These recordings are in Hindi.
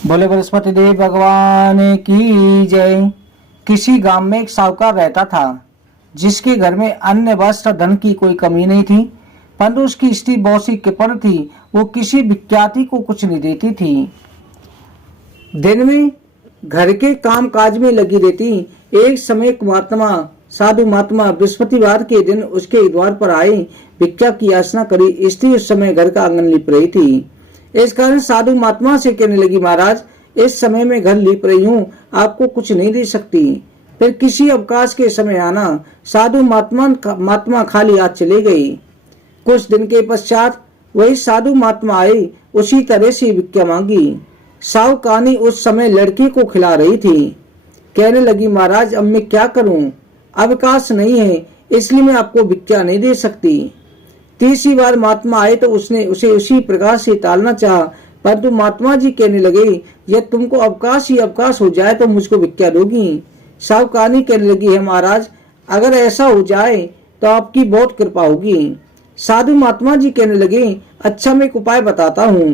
बोले बृहस्पति देव भगवान की जय। किसी गांव में एक साहूकार रहता था जिसके घर में अन्न वस्त्र धन की कोई कमी नहीं थी, परंतु उसकी स्त्री बहुत सी कृपण थी। वो किसी विख्याति को कुछ नहीं देती थी। दिन में घर के काम काज में लगी रहती। एक समय एक साधु महात्मा बृहस्पतिवार के दिन उसके द्वार पर आए, भिक्षा की याचना करी। स्त्री उस समय घर का आंगन लिप रही थी। इस कारण साधु महात्मा से कहने लगी, महाराज इस समय में घर लिप रही हूँ, आपको कुछ नहीं दे सकती। फिर किसी अवकाश के समय आना। साधु महात्मा खाली हाथ चले गई। कुछ दिन के पश्चात वही साधु महात्मा आए, उसी तरह से भिक्षा मांगी। साहूकानी उस समय लड़के को खिला रही थी। कहने लगी, महाराज अब मैं क्या करूं, अवकाश नहीं है, इसलिए मैं आपको भिक्षा नहीं दे सकती। तीसरी बार महात्मा आए तो उसने उसे उसी प्रकार से टालना चाहा, परंतु महात्मा जी कहने लगे, यदि तुमको अवकाश ही अवकाश हो जाए तो मुझको भिक्षा दोगी। साहूकानी कहने लगी, है महाराज अगर ऐसा हो जाए तो आपकी बहुत कृपा होगी। साधु महात्मा जी कहने लगे, अच्छा मैं एक उपाय बताता हूँ।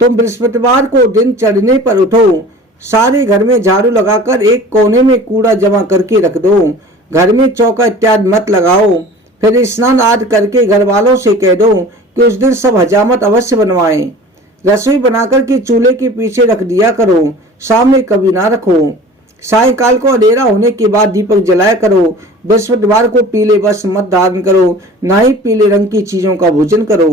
तुम बृहस्पतिवार को दिन चढ़ने पर उठो, सारे घर में झाड़ू लगाकर एक कोने में कूड़ा जमा करके रख दो। घर में चौका इत्यादि मत लगाओ। फिर स्नान आदि करके घर वालों से कह दो कि उस दिन सब हजामत अवश्य बनवाएं। रसोई बनाकर के चूल्हे के पीछे रख दिया करो, सामने कभी ना रखो। सायंकाल को अंधेरा होने के बाद दीपक जलाया करो। बृहस्पतिवार को पीले वस्त्र मत धारण करो, ना ही पीले रंग की चीजों का भोजन करो।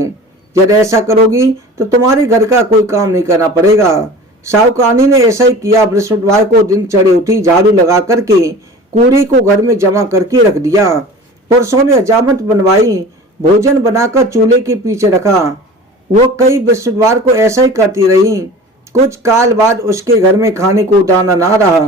जब ऐसा करोगी तो तुम्हारे घर का कोई काम नहीं करना पड़ेगा। साहूकानी ने ऐसा ही किया। बृहस्पतिवार को दिन चढ़े उठी, झाड़ू लगा करके कूड़े को घर में जमा करके रख दिया। पुरुषों ने हजामत बनवाई, भोजन बनाकर चूल्हे के पीछे रखा। वो कई बृहस्पतिवार को ऐसा ही करती रही। कुछ काल बाद उसके घर में खाने को दाना ना रहा।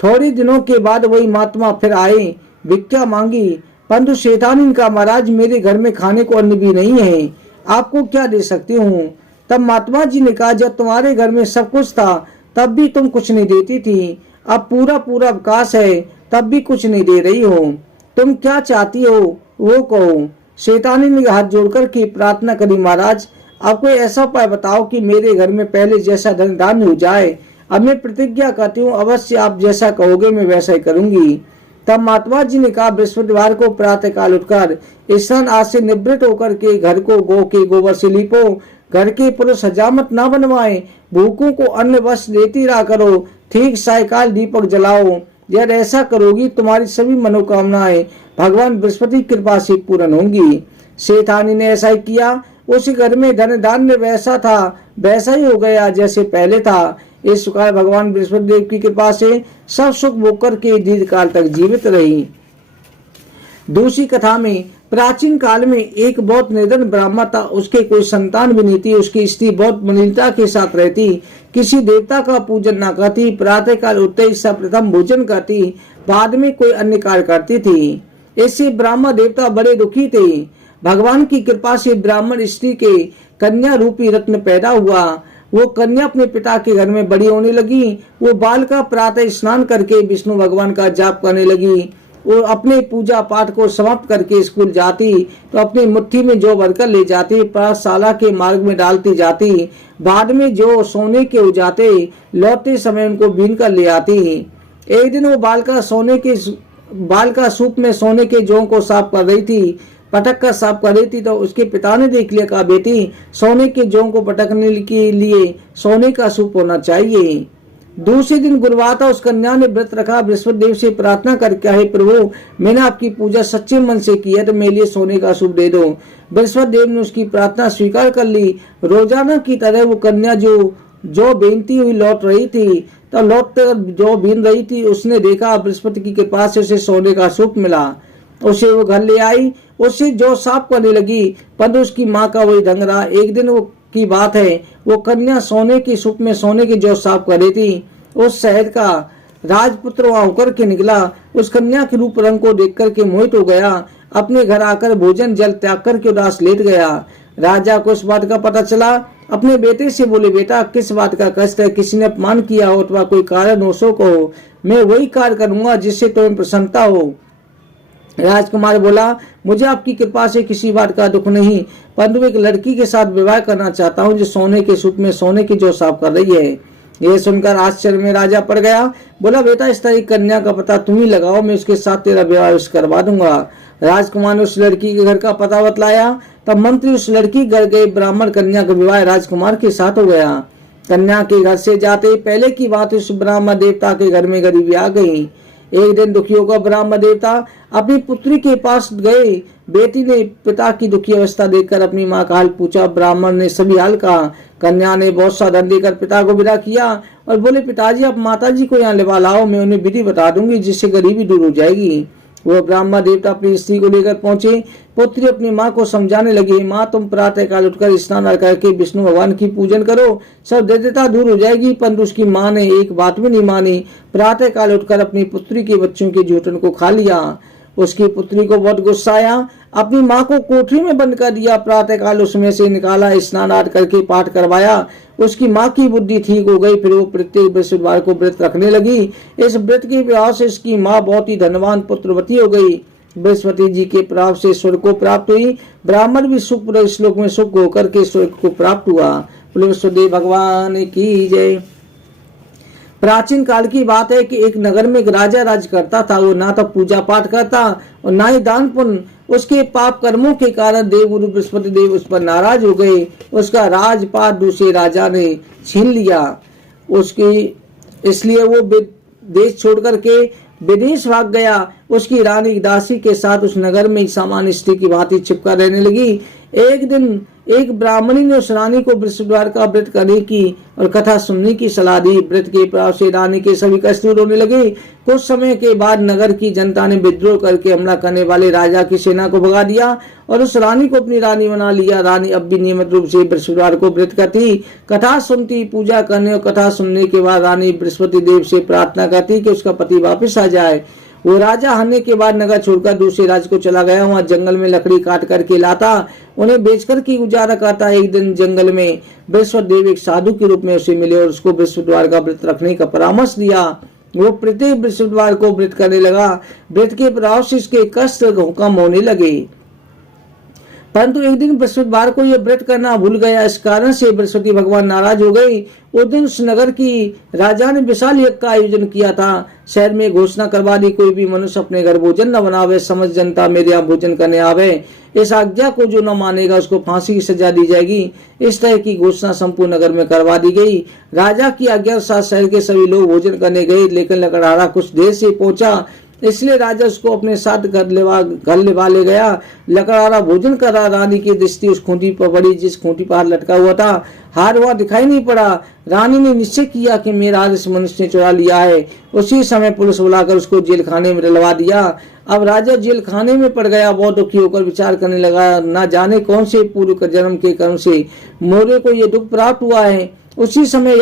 थोड़े दिनों के बाद वही महात्मा फिर आए, भिक्षा मांगी, परंतु शैतानी का, महाराज मेरे घर में खाने को अन्न भी नहीं है, आपको क्या दे सकती हूँ। तब महात्मा जी ने कहा, जब तुम्हारे घर में सब कुछ था तब भी तुम कुछ नहीं देती थी, अब पूरा पूरा अवकाश है तब भी कुछ नहीं दे रही हो, तुम क्या चाहती हो वो कहो। शैतानी ने हाथ जोड़कर के प्रार्थना करी, महाराज आप कोई ऐसा उपाय बताओ कि मेरे घर में पहले जैसा धन धान्य हो जाए। अब मैं प्रतिज्ञा करती हूँ, अवश्य आप जैसा कहोगे मैं वैसा ही करूंगी। तब महात्मा जी ने कहा, बृहस्पतिवार को प्रातः काल उठकर स्नान आदि से निवृत्त होकर के घर को गौ के गोबर से लीपो। घर के पुरुष हजामत न बनवाए, भूखों को अन्न वस्त्र देती रहा करो। ठीक सायकाल दीपक जलाओ। यदि ऐसा करोगी तुम्हारी सभी मनोकामनाएं भगवान बृहस्पति की कृपा से पूर्ण होंगी। शैतानी ने ऐसा ही किया। उस घर में धन धान्य वैसा था वैसा ही हो गया जैसे पहले था। इस प्रकार भगवान बृहस्पति देव की कृपा से सब सुख भोग करके दीर्घ काल तक जीवित रही। दूसरी कथा में, प्राचीन काल में एक बहुत निर्धन ब्राह्मण था। उसके कोई संतान भी नहीं थी। उसकी स्त्री बहुत मलिनता के साथ रहती, किसी देवता का पूजन न करती, प्रातः काल उठते ही सर्वप्रथम भोजन करती, बाद में कोई अन्य कार्य करती थी। इससे ब्राह्मण देवता बड़े दुखी थे। भगवान की कृपा से ब्राह्मण स्त्री के कन्या रूपी रत्न पैदा हुआ। वो कन्या अपने पिता के घर में बड़ी होने लगी। वो बाल का प्रातः स्नान करके विष्णु भगवान का जाप करने लगी। वो अपने पूजा पाठ को समाप्त करके स्कूल जाती तो अपनी मुट्ठी में जौ भरकर ले जाती, पाठशाला के मार्ग में डालती जाती। बाद में जो सोने के हो जाते, लौटते समय उनको बीन कर ले आती। एक दिन वो बाल का सूप में सोने के जौ को साफ कर रही थी, पटक कर साफ कर रही थी तो उसके पिता ने देख लिया। कहा, बेटी सोने के जौ को पटकने के लिए सोने का सूप होना चाहिए। दूसरे दिन गुरुवार था। उस कन्या ने व्रत रखा, बृहस्पति देव से प्रार्थना करके, हे प्रभु मैंने आपकी पूजा सच्चे मन से की है तो मेरे लिए सोने का सूप दे दो। बृहस्पति देव ने उसकी प्रार्थना स्वीकार कर ली। रोजाना की तरह वो कन्या जो बेनती हुई लौट रही थी, तो लौट कर जो बीन रही थी उसने देखा बृहस्पति की कृपा से उसे सोने का सूप मिला। उसे वो घर ले आई, उसे जो साफ करने लगी, परंतु उसकी माँ का वही ढंग रहा। एक दिन वो की बात है, वो कन्या सोने की सूप में सोने की जो साफ कर रही थी। उस शहर का राजपुत्र वहां होकर के निकला। उस कन्या के रूप रंग को देख करके मोहित हो गया। अपने घर आकर भोजन जल त्याग करके उदास लेट गया। राजा को इस बात का पता चला। अपने बेटे से बोले, बेटा किस बात का कष्ट है, किसी ने अपमान किया हो अथवा कोई कारण हो सो कहो, मैं वही कार्य करूंगा जिससे तुम्हें प्रसन्नता हो। राजकुमार बोला, मुझे आपकी कृपा से किसी बात का दुख नहीं, परंतु एक लड़की के साथ विवाह करना चाहता हूँ जो सोने के सूप में सोने की जो साफ कर रही है। ये सुनकर आश्चर्य में राजा पड़ गया। बोला, बेटा इस तरह कन्या का पता तुम ही लगाओ, मैं उसके साथ तेरा विवाह करवा दूंगा। राजकुमार ने उस लड़की के घर का पता बतलाया। तब मंत्री उस लड़की घर गए। ब्राह्मण कन्या का विवाह राजकुमार के साथ हो गया। कन्या के घर से जाते पहले की बात, उस ब्राह्मण देवता के घर में गरीबी आ गई। एक दिन दुखी होकर ब्राह्मण देवता अपनी पुत्री के पास गए। बेटी ने पिता की दुखी अवस्था देखकर अपनी माँ का हाल पूछा। ब्राह्मण ने सभी हाल कहा। कन्या ने बहुत सा धन देकर पिता को विदा किया और बोले, पिताजी आप माताजी को यहाँ लेवा लाओ, मैं उन्हें विधि बता दूंगी जिससे गरीबी दूर हो जाएगी। वह ब्राह्मण देवता अपनी स्त्री को लेकर पहुंचे। पुत्री अपनी माँ को समझाने लगी, माँ तुम प्रातः काल उठकर स्नान करके विष्णु भगवान की पूजन करो, सब दरिद्रता दूर हो जाएगी। परंतु उसकी माँ ने एक बात भी नहीं मानी। प्रातः काल उठकर अपनी पुत्री के बच्चों के जूठन को खा लिया। उसकी पुत्री को बहुत गुस्सा आया। अपनी माँ को कोठरी में बंद कर दिया। प्रातः काल उसमें से निकाला, स्नान आदि करके पाठ करवाया। उसकी माँ की बुद्धि ठीक हो गई। फिर वो प्रत्येक बृहस्पतिवार को व्रत रखने लगी। इस व्रत के प्रभाव से उसकी माँ बहुत ही धनवान पुत्रवती हो गई। बृहस्पति जी के प्रभाव से स्वर्ग को प्राप्त हुई। ब्राह्मण भी सुख श्लोक में सुख होकर के स्वर्ग को प्राप्त हुआ। बृहस्पति भगवान की जय। प्राचीन काल की बात है कि एक नगर में एक राजा राज करता था। वो ना तो पूजा पाठ करता और ना ही दान पुण्य। उसके पाप कर्मों के कारण देवगुरु बृहस्पति देव उस पर नाराज हो गए। उसका राजपाट दूसरे राजा ने छीन लिया। उसकी इसलिए वो देश छोड़कर के विदेश भाग गया। उसकी रानी दासी के साथ उस नगर में सामान्य स्त्री की भांति चिपका रहने लगी। एक दिन एक ब्राह्मणी ने उस रानी को बृहस्पतिवार का व्रत करने की और कथा सुनने की सलाह दी। व्रत के प्रभाव से रानी के सभी कष्ट दूर होने लगे। कुछ समय के बाद नगर की जनता ने विद्रोह करके हमला करने वाले राजा की सेना को भगा दिया और उस रानी को अपनी रानी बना लिया। रानी अब भी नियमित रूप से बृहस्पतिवार को व्रत करती, कथा सुनती। पूजा करने और कथा सुनने के बाद रानी बृहस्पति देव से प्रार्थना करती कि उसका पति वापस आ जाए। वो राजा हारने के बाद नगर छोड़कर दूसरे राज्य को चला गया। वहाँ जंगल में लकड़ी काट करके लाता, उन्हें बेचकर की गुजारा करता। एक दिन जंगल में बृहस्पति देव एक साधु के रूप में उसे मिले और उसको बृहस्पतिवार का व्रत रखने का परामर्श दिया। वो प्रत्येक बृहस्पतिवार को व्रत करने लगा। व्रत के प्रभाव से इसके कष्ट कम होने लगे। परंतु एक दिन बृहस्पतिवार को यह व्रत करना भूल गया। इस कारण से बृहस्पति भगवान नाराज हो गए। उस दिन उस नगर की राजा ने विशाल यज्ञ का आयोजन किया था। शहर में घोषणा करवा दी, कोई भी मनुष्य अपने घर भोजन न बनावे, समझ जनता मेरे यहाँ भोजन करने आवे। इस आज्ञा को जो न मानेगा उसको फांसी की सजा दी जाएगी। इस तरह की घोषणा संपूर्ण नगर में करवा दी गई। राजा की आज्ञा अनुसार शहर के सभी लोग भोजन करने गए, लेकिन लकड़हारा कुछ देर से पहुंचा, इसलिए राजा उसको अपने साथ घर लेवा ले गया। लकड़हारा भोजन कर रहा। रानी की दृष्टि उस खूंटी पर पड़ी जिस खूंटी पर हार लटका हुआ था। हार वहां दिखाई नहीं पड़ा। रानी ने निश्चय किया कि मेरा हार इस मनुष्य ने चुरा लिया है। उसी समय पुलिस बुलाकर उसको जेल खाने में डलवा दिया। अब राजा जेल खाने में पड़ गया। बहुत दुखी होकर विचार करने लगा, न जाने कौन से पूर्व जन्म के कर्म से मोरे को ये दुख प्राप्त हुआ है। उसी समय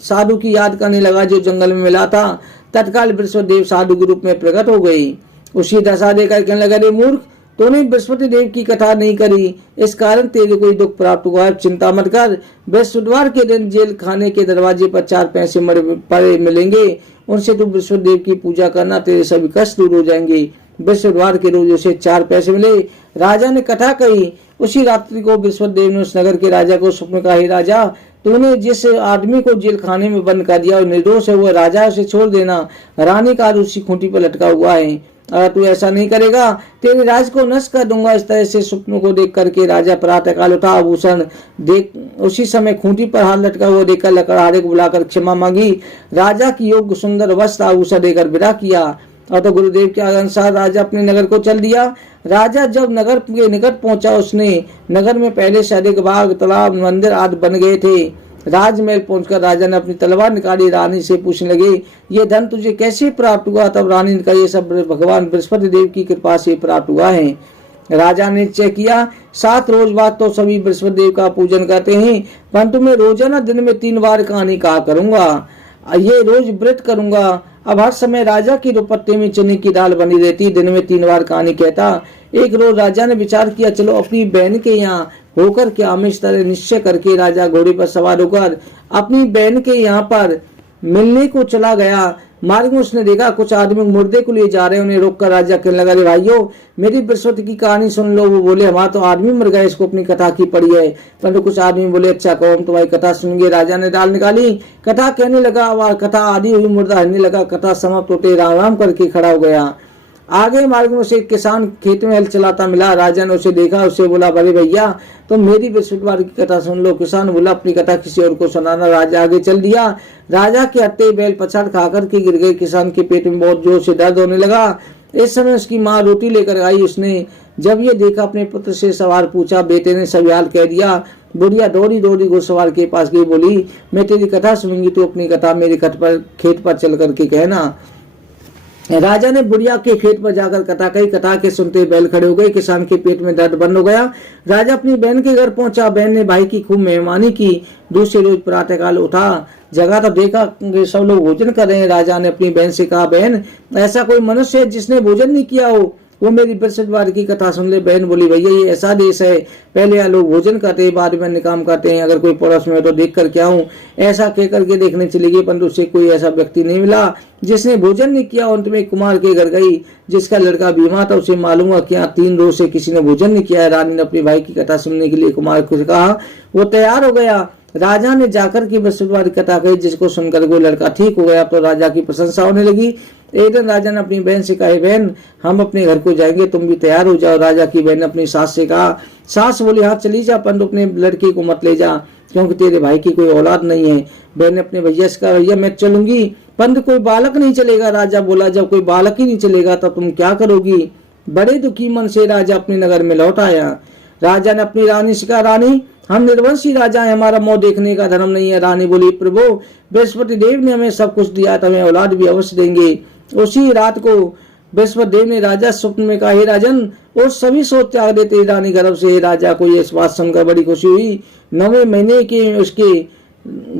साधु की याद करने लगा जो जंगल में मिला था। तत्काल बृहस्पति देव साधु के रूप में प्रकट हो गई। उसी दशा देकर कहने लगा, रे मूर्ख, तूने बृहस्पति देव की कथा नहीं करी, इस कारण तेरे कोई दुख प्राप्त हुआ है। चिंता मत कर। बृहस्पतिवार के दिन जेल खाने के दरवाजे पर 4 पैसे पड़े मिलेंगे, उनसे तू बृहस्पति देव की पूजा करना, तेरे सभी कष्ट दूर हो जाएंगे। बृहस्पतिवार के रोज उसे 4 पैसे मिले। राजा ने कथा कही। उसी रात्रि को बृहस्पति देव ने उस नगर के राजा को स्वप्न कहा, हे राजा, तूने जिस आदमी को जेल खाने में बंद कर दिया और निर्दोष है, वह राजा, उसे छोड़ देना। रानी का उसी खूंटी पर लटका हुआ है। अगर तू ऐसा नहीं करेगा तेरे राज को नष्ट कर दूंगा। इस तरह से स्वप्न को देख करके राजा प्रातःकाल उठा। आभूषण देख उसी समय खूंटी पर हाथ लटका हुआ देखकर लकड़हारे को बुलाकर क्षमा मांगी। राजा की योग्य सुंदर वस्त्र आभूषण देकर विदा किया। और तो गुरुदेव के अनुसार राजा अपने नगर को चल दिया। राजा जब नगर के निकट पहुंचा, उसने नगर में पहले से अधिक बाग, तालाब, मंदिर आदि बन गए थे। राजमहल पहुंचकर राजा ने अपनी तलवार निकाली। रानी से पूछने लगे, ये धन तुझे कैसे प्राप्त हुआ? तब रानी ने कहा, ये सब भगवान बृहस्पति देव की कृपा से प्राप्त हुआ है। राजा ने निश्चय किया, 7 रोज बाद तो सभी बृहस्पति देव का पूजन करते हैं, परंतु मैं रोजाना दिन में 3 बार कहानी कहा करूंगा। ये रोज व्रत करूंगा। अब हर समय राजा की दुपट्टे में चने की दाल बनी रहती। दिन में 3 बार कहानी कहता। एक रोज राजा ने विचार किया, चलो अपनी बहन के यहाँ होकर के आमिष तरह निश्चय करके राजा घोड़े पर सवार होकर अपनी बहन के यहाँ पर मिलने को चला गया। मार्ग में उसने देखा कुछ आदमी मुर्दे को लिए जा रहे हैं। उन्हें रोककर राजा कहने लगा, अरे भाइयों, मेरी बृहस्पति की कहानी सुन लो। वो बोले, हमारा तो आदमी मर गया, इसको अपनी कथा की पड़ी है। परंतु कुछ आदमी बोले, अच्छा कहो, हम तुम्हारी कथा सुनेंगे। राजा ने डाल निकाली, कथा कहने लगा। वह कथा आदि हुई, मुर्दा हरने लगा। कथा समाप्त होते राम राम करके खड़ा हो गया। आगे मार्ग में उसे एक किसान खेत में हल चलाता मिला। राजा ने उसे देखा, उसे बोला, बड़े भैया, तो मेरी बृहस्पतिवार की कथा सुन लो। किसान बोला, अपनी कथा किसी और को सुनाना। राजा आगे चल दिया। राजा के हत्ते बैल पछाड़ खाकर के गिर गए। किसान के पेट में बहुत जोर से दर्द होने लगा। इस समय उसकी माँ रोटी लेकर आई। उसने जब ये देखा, अपने पुत्र से सवाल पूछा। बेटे ने सब हाल कह दिया। बुढ़िया दौड़ी दौड़ी घुड़सवार के पास गई, बोली, मैं तेरी कथा सुनूंगी, तो अपनी कथा मेरे खेत पर चल करके कहना। राजा ने बुढ़िया के खेत पर जाकर कथा कही। कथा के सुनते बैल खड़े हो गए। किसान के पेट में दर्द बंद हो गया। राजा अपनी बहन के घर पहुंचा। बहन ने भाई की खूब मेहमानी की। दूसरे रोज प्रातःकाल उठा, जगह तो देखा सब लोग भोजन कर रहे हैं। राजा ने अपनी बहन से कहा, बहन, ऐसा कोई मनुष्य है जिसने भोजन नहीं किया हो, वो मेरी बृहस्पतिवार की कथा सुन ले। बहन बोली, भैया, ये ऐसा देश है, पहले यहाँ लोग भोजन करते हैं, बाद में अन्य काम करते हैं। अगर कोई पड़ोस में हो तो देख कर क्या हूँ। ऐसा कह करके देखने चली गई, परंतु उसे कोई ऐसा व्यक्ति नहीं मिला जिसने भोजन नहीं किया। अंत में कुमार के घर गई, जिसका लड़का बीमार था। उसे मालूम हुआ कि 3 रोज से किसी ने भोजन नहीं किया है। रानी ने अपने भाई की कथा सुनने के लिए कुमार को कहा। वो तैयार हो गया। राजा ने जाकर की बृहस्पतिवार की कथा कही, जिसको सुनकर वो लड़का ठीक हो गया। तो राजा की प्रशंसा होने लगी। एक दिन राजा ने अपनी बहन से कहा, बहन, हम अपने घर को जाएंगे, तुम भी तैयार हो जाओ। राजा की बहन ने अपनी सास से कहा। सास बोली, हाँ चली जा, परंतु अपने लड़के को मत ले जा, क्योंकि तेरे भाई की कोई औलाद नहीं है। बहन ने अपने भैया से कहा, भैया मैं चलूंगी, परंतु कोई बालक नहीं चलेगा। राजा बोला, जब कोई बालक ही नहीं चलेगा तो तुम क्या करोगी। बड़े दुखी मन से राजा अपने नगर में लौट आया। राजा ने अपनी रानी से कहा, रानी, हम निर्वंशी राजा हैं, हमारा मुंह देखने का धर्म नहीं है। रानी बोली, प्रभु, बृहस्पति देव ने हमें सब कुछ दिया, तो हमें औलाद भी अवश्य देंगे। उसी रात को बृहस्पति देव ने राजा स्वप्न में कहा, हे राजन, और सभी सोच त्याग देते रानी गर्भ से। राजा को यह बात सुनकर बड़ी खुशी हुई। 9वें महीने के उसके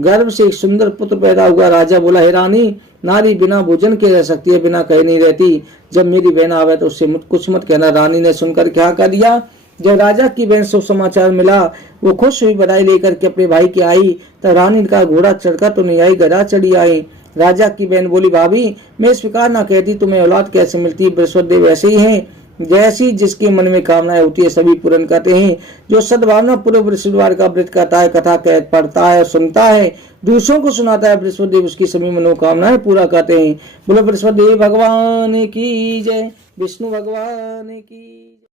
गर्भ से एक सुंदर पुत्र पैदा हुआ। राजा बोला, हे रानी, नारी बिना भोजन के रह सकती है, बिना कहे नहीं रहती। जब मेरी बहन आवे तो उससे कुछ मत कहना। रानी ने सुनकर क्या कर दिया। जब राजा की बहन शुभ समाचार मिला, वो खुश हुई, बधाई लेकर के अपने भाई की आई। तब रानी का घोड़ा चढ़कर तो नहीं आई, गधा चढ़ी आई। राजा की बहन बोली, भाभी, मैं स्वीकार ना कहती, तुम्हें औलाद कैसे मिलती। बृहस्पति देव ऐसे ही हैं, जैसी जिसके मन में कामनाएं होती है सभी पूर्ण करते हैं। जो सद्भावना पूर्व बृहस्पतिवार का व्रत करता है, कथा पढ़ता है, सुनता है, दूसरों को सुनाता है, बृहस्पति देव उसकी सभी मनोकामनाएं पूरा करते हैं। बोलो बृहस्पति देव भगवान की जय, विष्णु भगवान की।